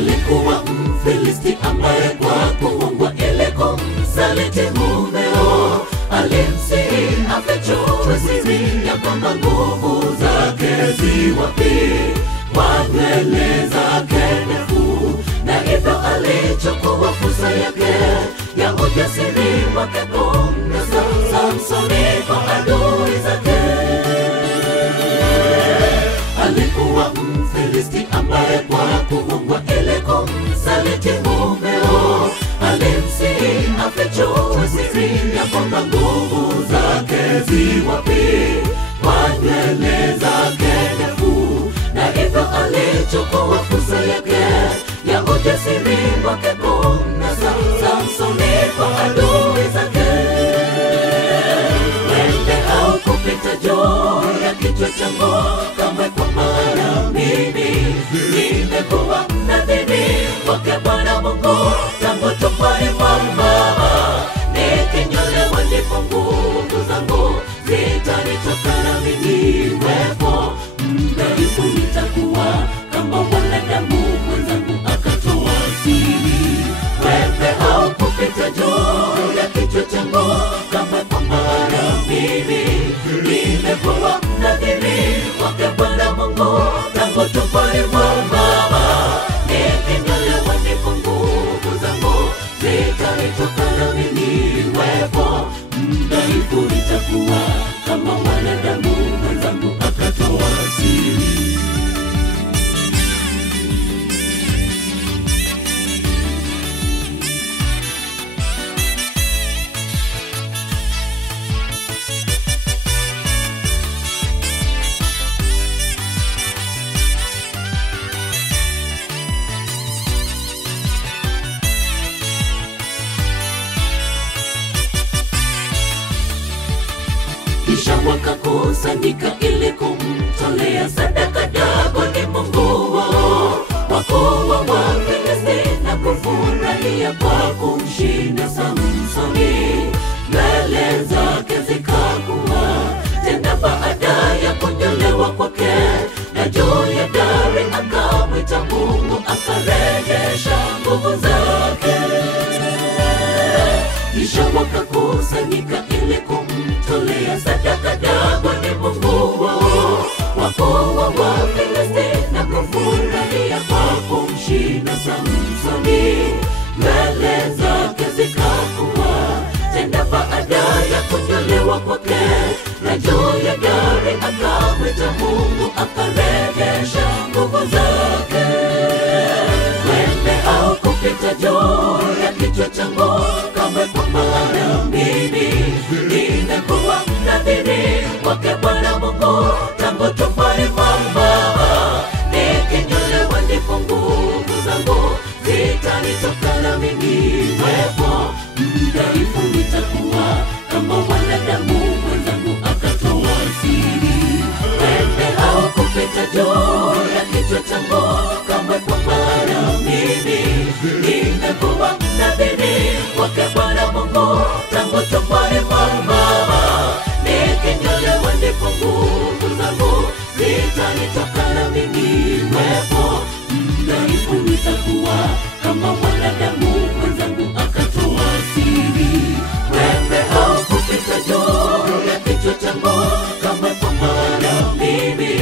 Alikuwa Mfilisti ambaye kwa kuongwa ili kumsaliti mumeo, alimsihi afichue siri ya kwamba nguvu zake zi wapi, kwa nywele zake ndefu, na hivyo alichukua fursa yake ya ujasiri wake kumnasa Samsoni kwa adui zake. Alikuwa Mfilisti ambaye kwa kuongwa ili kumsaliti mumeo, alimsihi afichue siri ya kwamba nguvu zake zi wapi, kwa nywele zake ndefu, na hivyo alichukua fursa yake ya ujasiri wake kumnasa Samsoni kwa adui zake. Wembe haukupita juu ya kichwa changu kamwe, kwa maana mimi nimekuwa mnadhiri wake Bwana Mungu tangu tumboni mwa mama. Nikinyolewa ndipo nguvu zangu zitanitoka, nami niwepo mdhaifu nitakuwa kama wanadamu mwenzangu akatoa siri. Wembe haukupita juu ya kichwa changu kamwe, kwa maana mimi nimekuwa mnadhiri wake Bwana Mungu tangu tumboni mwa mama. Nikinyolewa ndipo nguvu zangu zitanitoka, nami niwepo mdhaifu nitakuwa kama wanadamu mwenzangu akatoa siri. Kisha wakakusanyika ili kumtolea sadaka Dagoni mungu wao. Wakuu wa Wafilisti na kufurahia kwa kumshinda Samsoni, nywele zake zikakuwa tena baada ya kunyolewa kwake, na juu ya dari akamwita Mungu akarejesha nguvu zake. Kisha wakakusanyika ili kumtolea sadaka Dagoni mungu wao. Wakuu wa Wafilisti na kufurahia kwa kumshinda Samsoni, nywele zake zikakuwa tena baada ya kunyolewa kwake, na juu ya dari akamwita Mungu akarejesha nguvu zake. Wembe haukupita juu ya kichwa changu kamwe, kwa maana mimi nimekuwa mnadhiri wake Bwana Mungu tangu tumboni mwa mama. Nikinyolewa ndipo nguvu zangu zitanitoka, nami niwepo mdhaifu nitakuwa kama wanadamu mwenzangu akatoa siri. Wembe haukupita juu ya kichwa changu kamwe, kwa maana mimi nimekuwa mnadhiri wake Bwana Mungu tangu tumboni mwa mama. Nikinyolewa ndipo nguvu zangu zitanitoka, nami niwepo mdhaifu nitakuwa kama wanadamu mwenzangu akatoa siri. Wembe haukupita juu ya kichwa changu kamwe, kwa maana mimi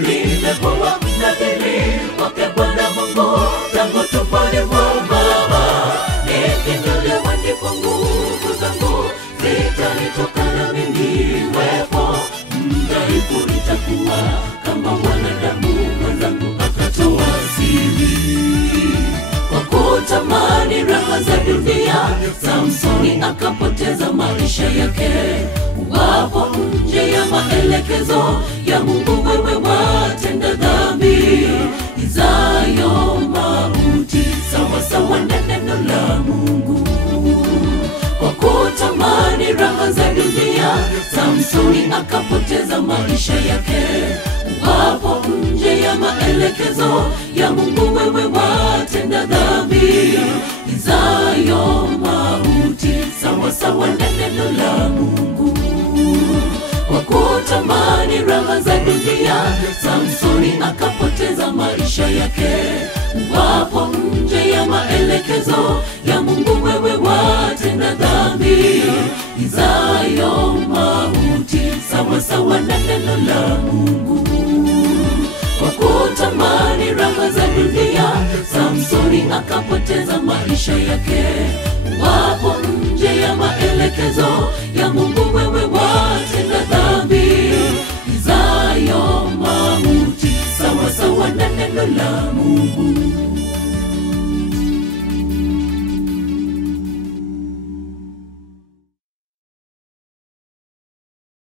nimekuwa mnadhiri wake Bwana Mungu tangu tumboni mwa mama. Nikinyolewa ndipo nguvu zangu zitanitoka, nami niwepo mdhaifu nitakuwa kama wanadamu mwenzangu akatoa siri. Kwa kutamani raha za dunia, Samsoni akapoteza maisha yake. Wapo nje ya maelekezo ya Mungu, wewe watenda dhambi izayo mauti, sawa sawa na neno la Mungu. Kwa kutamani raha za dunia, Samsoni akapoteza maisha yake. Wapo nje ya maelekezo ya Mungu, wewe watenda dhambi izayo mauti, sawa sawa na neno la Mungu. Kwa kutamani raha za dunia, Samsoni akapoteza maisha yake. Wapo nje ya maelekezo ya Mungu, wewe watenda dhambi izayo mauti, sawa sawa na neno la Mungu. Kwa kutamani raha za dunia, Samsoni akapoteza maisha yake. Wapo nje ya maelekezo ya Mungu, wewe watenda dhambi izayo mauti, sawa sawa na neno la Mungu.